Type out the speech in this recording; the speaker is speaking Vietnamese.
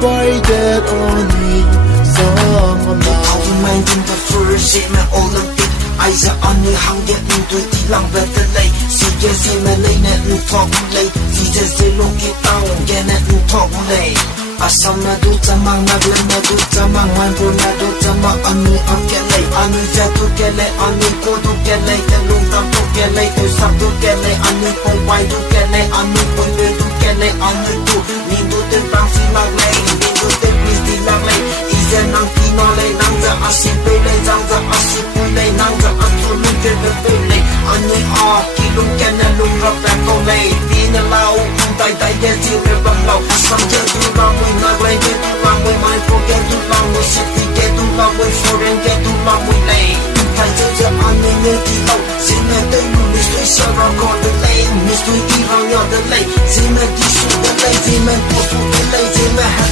by that only some now mind in the first say my Olympic eyes are on you hang get into the long better lay see just say my lay net talk lay see just say look it down get net talk lay asam na do tamang na bla na do tamang man bo na do tamang anu akele anu jatu kele anu ko do kele telung tam to kele to sab do kele anu pong pai do kele anu pong be do kele anu tu ni do te bang si lang lay ni do te please di lang lay izen nang kino lay nang za asip pe lay zang za asip pe lay nang za atu lu te de pe lay anu a kilung kele lung rap ta ko lay di na lau tai tai ye ti re bang lau asam je tu bang not like get too long with my forget too long with city get too long with foreign get too long with lay tai je on me me ti low sin me te lu mi stay sure on the lane mi stay ti hang yo the lay sin me ti shoot the lay sin me po the lay sin me